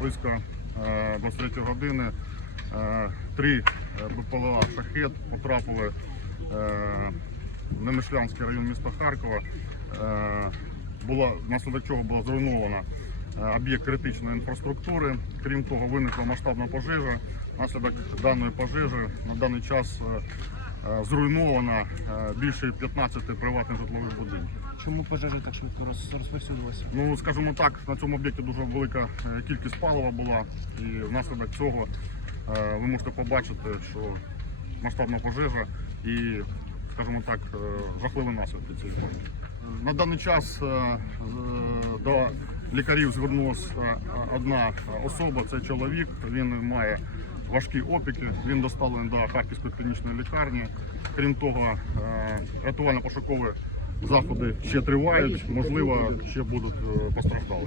близько е, 23 години е, три е, БПЛА шахет потрапили е, в Немишлянський район міста Харкова. Е, Було, внаслідок чого було зруйновано е, об'єкт критичної інфраструктури. Крім того, виникла масштабна пожежа. Внаслідок даної пожежі на даний час е, е, зруйновано е, більше 15 приватних житлових будинків. Чому пожежа так швидко роз- розповсюдилася? Ну, скажімо так, на цьому об'єкті дуже велика е, кількість палива була, і внаслідок цього е, ви можете побачити, що масштабна пожежа і, скажімо так, е, жахливі наслідки цієї пожежі. На даний час е, до лікарів звернулася е, одна особа, це чоловік. Він має важкі опіки. Він доставлений до Харківської клінічної лікарні. Крім того, е, рятувально-пошукові заходи ще тривають. Можливо, ще будуть е, постраждалі.